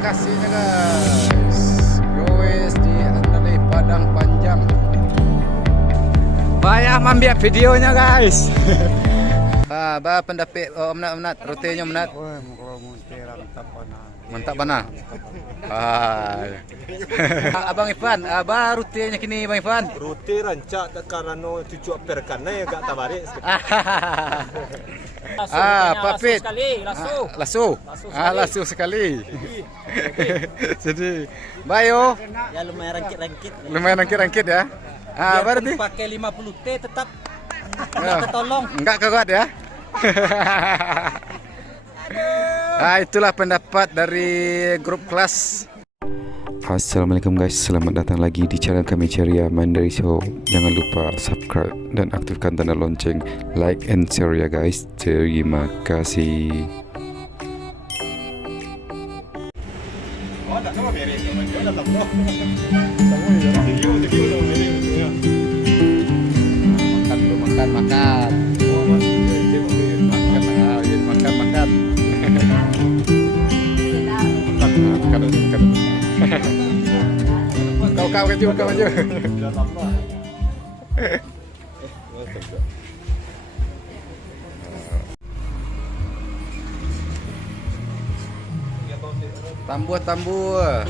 lokasinya guys. Goes di Andalai Padang Panjang. Banyak ambil videonya guys. Ba pendapat menat rutenya menat. Mantap mana? Abang Ivan, rutenya kini Bang Ivan. Rute rancak karena cucuk perkana ya gak tabarik. Papit. Lasu. Lasu sekali. Jadi, bayo. Ya lumayan rangkit-rangkit. Lumayan rangkit ya. Berarti pakai 50T tetap enggak ketolong. Enggak kuat ya. Itulah pendapat dari grup kelas. Assalamualaikum guys, selamat datang lagi di channel kami Ceria Mandiri Show. Jangan lupa subscribe dan aktifkan tanda lonceng, like and share ya guys. Terima kasih. Makan. Kau maju. Tambur.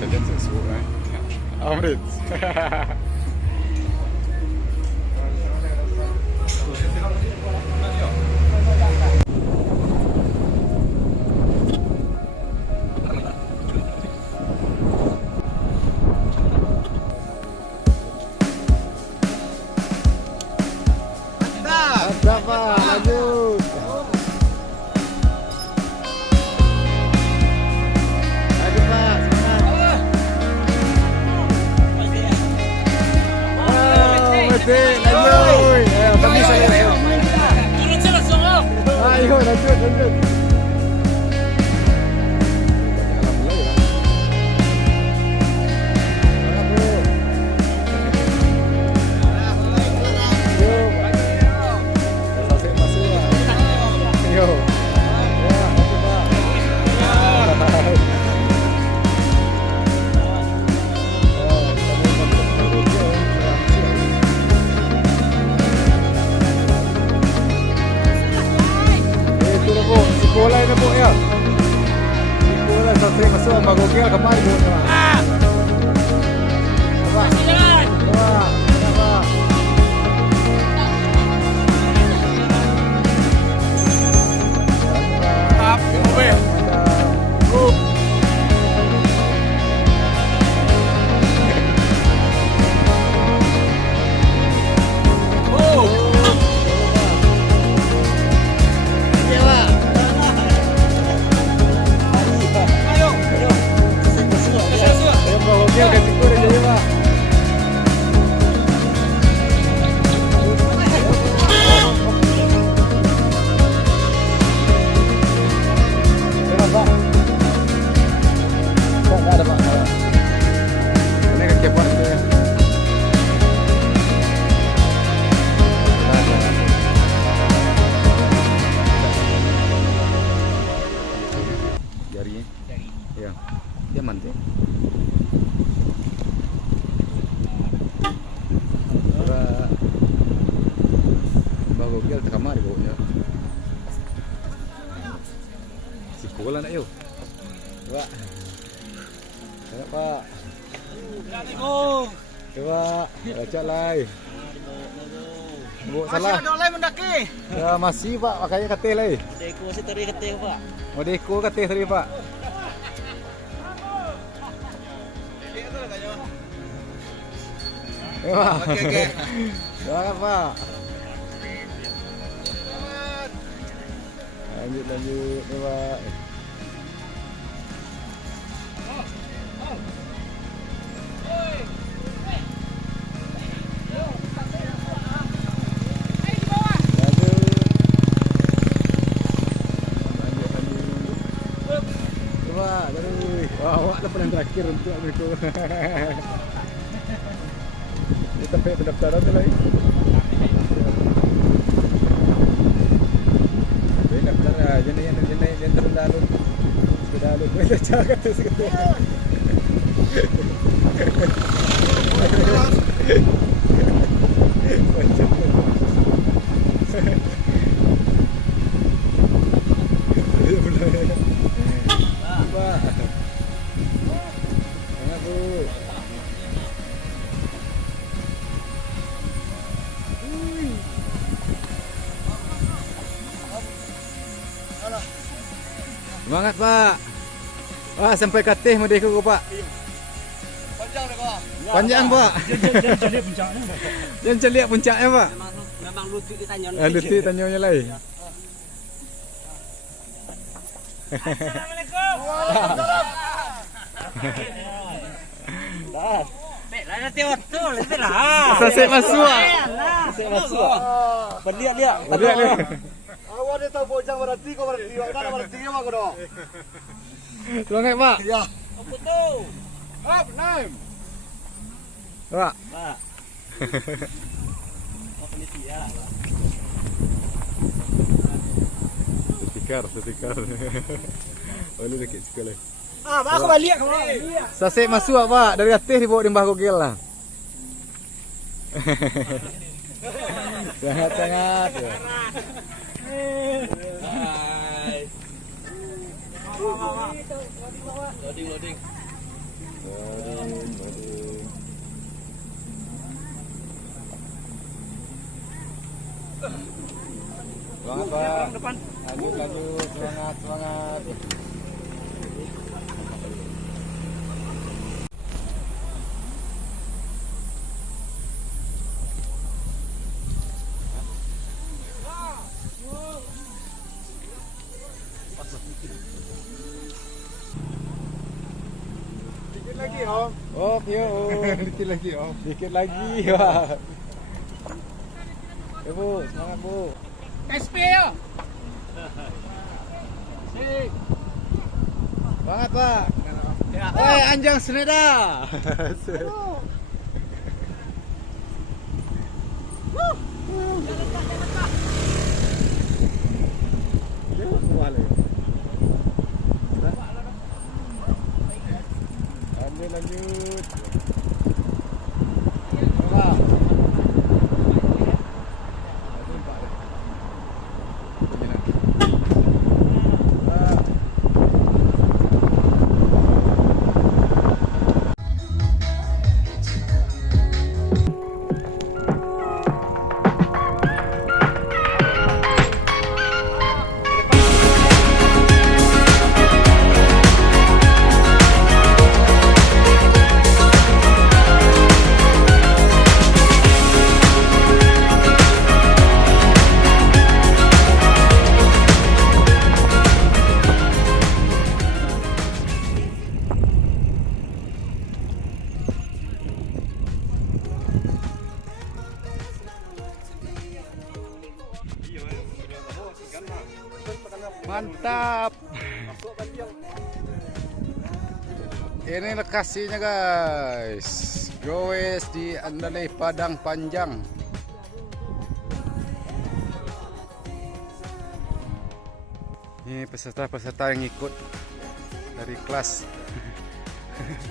Jadi sesuai. Amrit. Berapa? Lanjut. Ayo Pak, semangat. Mati, lanjut. Ayo, kami saya. Ayo, lanjut. Sekolah ini bu ya. Sekolah saya masuk sama gokil kemarin bu. Ya, dia mantul. Bago gel tak kamar baunya. Sekolah nak yuk. Coba. Pak. Coba, baca lai. Bu salah. Masih ada lai mendaki. Ya masih Pak, makanya kate lai. Deko masih teri kate Pak. Oh deko kate tadi Pak. Oke. Jangan Pak. Lanjut ya Pak. Awak lah yang terakhir untuk aku. tempat pendaftaran tu lagi. Pendaftar aja nih yang terlalu beda cara tu sekarang. Semangat Pak. Wah sampai katih mau dek Pak. Panjang dah kau. Panjang Pak. Jangan lihat puncaknya. Jangan lihat puncaknya Pak. Memang lutut ditanya. Lutut tanyanya lain. Assalamualaikum. Dah. Lah nanti waktu lebih lah. Sasek masuk. Sasek masuk. Berlihat lihat. Lihat lihat. Awak dia tahu bojang berarti kau berarti. Awak dah berarti awak kau dah. Semangat Pak. Ya. Apa tu? Up, naim. Pak. Pak. Oh penitia lah. Setikar. Boleh dekat sekali. Ah, aku balik kamu. Sasek masuk Pak. Dari atas dibawa di mbah gogel lah. Sangat. Loading. Semangat Pak. Lanjut. Semangat. Dikit lagi om. Oke, dikit lagi Om. Dikit lagi Pak. Ya Bu, semangat Bu. SP yo. Semangat Pak. Anjang Seneda. Lanjut. Pak. Mantap. Ini lokasinya guys. Goes di Andalai Padang Panjang. Ini peserta-peserta yang ikut dari kelas.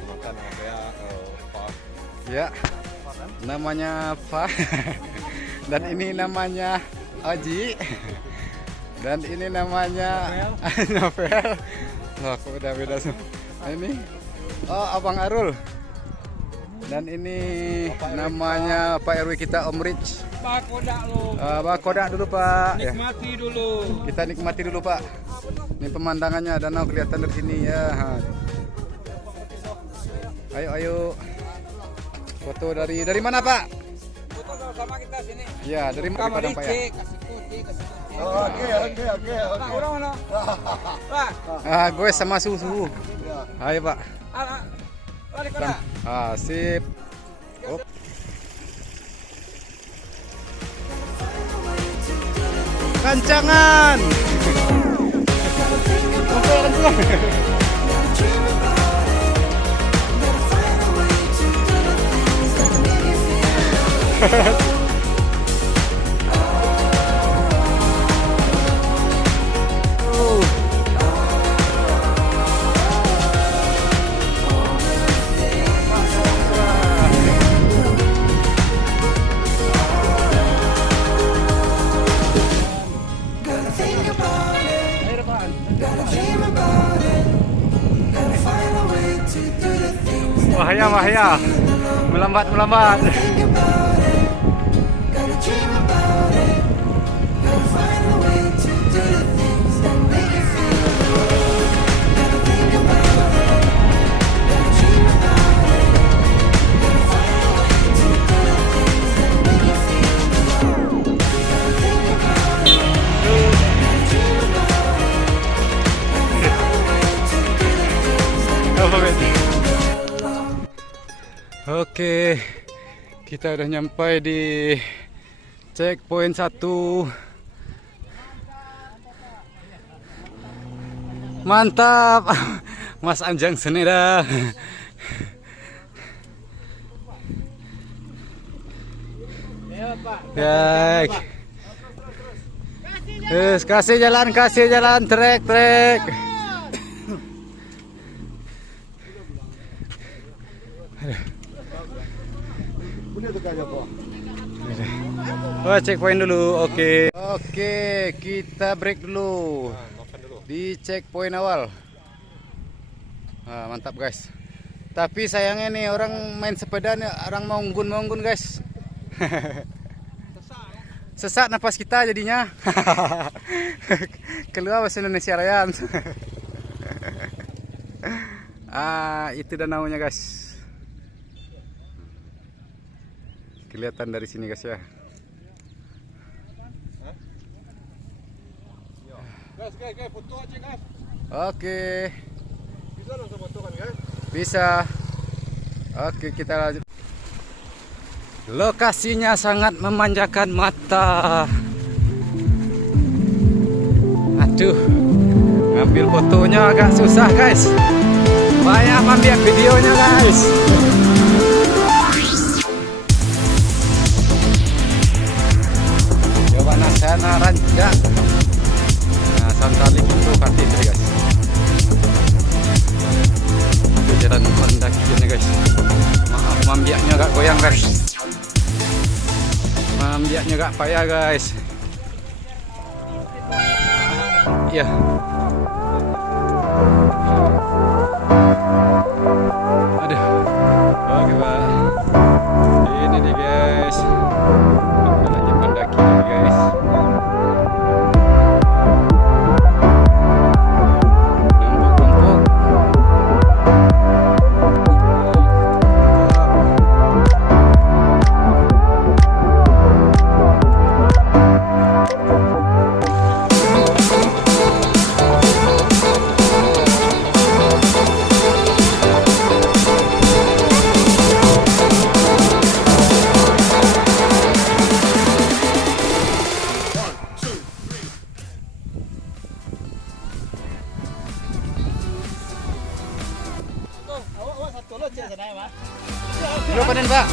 Makan saya Pak. Ya. Namanya Pak. Dan ini namanya Aji. Dan ini namanya Novel. Loh, kok beda-beda semua. Ini Abang Arul. Dan ini namanya Pak RW kita Om Rich. Pak kodak lo. Pak kodak dulu Pak. Ya. Nikmati dulu. Kita nikmati dulu Pak. Ini pemandangannya danau kelihatan dari sini ya. Ayo. Foto dari mana Pak? Foto sama kita sini. Ya, dari Padang Pak ya. Oke. Orang mana? Pak. Gue sama susu. Ayo Pak. Balik kodak. Sip. Oh. Kancangan. Bahaya, bahaya. Melambat, melambat. Oke, kita udah nyampai di checkpoint 1. Mantap, Mas Anjang sini dah. Baik. Kasih jalan, trek. Oh, checkpoint dulu. Oke, kita break dulu di checkpoint awal. Mantap guys. Tapi sayangnya nih orang main sepeda nih, orang mau unggun guys. Sesak napas kita jadinya. Keluar bahasa Indonesia Raya. Itu danaunya guys. Kelihatan dari sini guys ya. Guys, foto aja guys. Oke. Bisa langsung foto kan guys? Bisa. Oke, kita lanjut. Lokasinya sangat memanjakan mata. Aduh, ngambil fotonya agak susah guys. Banyak ambil videonya guys. Coba sana rancak. Nah, Santali itu pasti itu guys. Itu jalan pendakiannya guys. Maaf, mambiaknya agak goyang guys. Mambiaknya agak payah guys. Iya. Aduh. Oke pak. Ini nih guys. Jalannya pendaki nih guys. Dulu panen pak.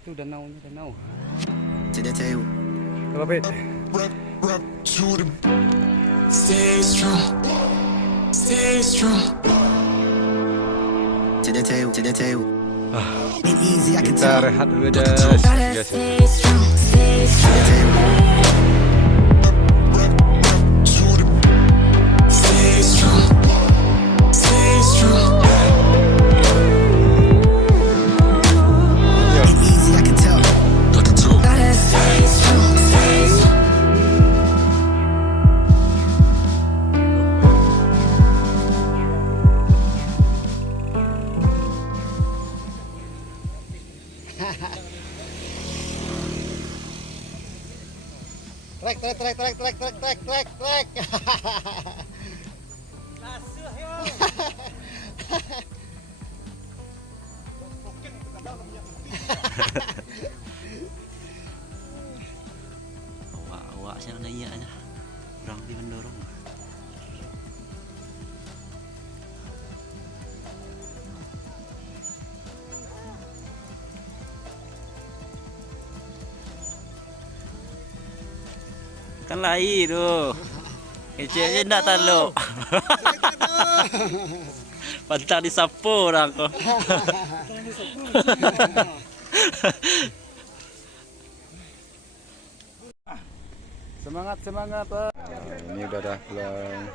Itu danau. To the tail. Lebih. Stay strong. Stay strong. To the tail. To the tail. Ain't easy, I can Kita tell. rehat dulu dah. Gotta stay strong. Stay strong. To the tail. Stay strong. Stay strong. Ain't easy, I can tell. Gotta stay strong. Stay strong. Trek. Awak siya na iya aja. Orang di mendorong. Kan lain tu. Kecil je nak taluk. Pantang disapu orang ko. Semangat Pak. Ini udah dah pulang.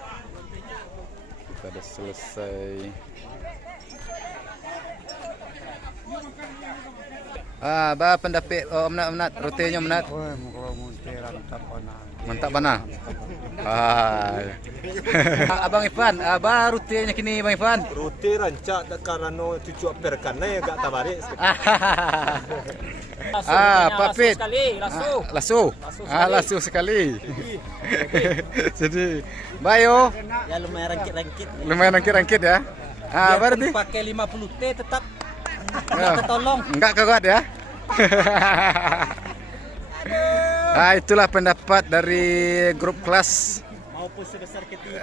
Kita dah selesai. Ba pendapat menat rutenya menat. Mantap mana? Abang Ivan, ba rutenya kini Bang Ivan. Rute rancak tak karano cucu perkan na gak tabarik. Pak Pit. Lasu. Lasu sekali. Jadi, bayo. Ya lumayan rangkit-rangkit. Lumayan rangkit ya. Berarti Pakai 50 T tetap tolong. Enggak kuat ya. Itulah pendapat dari grup kelas. maupun sebesar ketiga.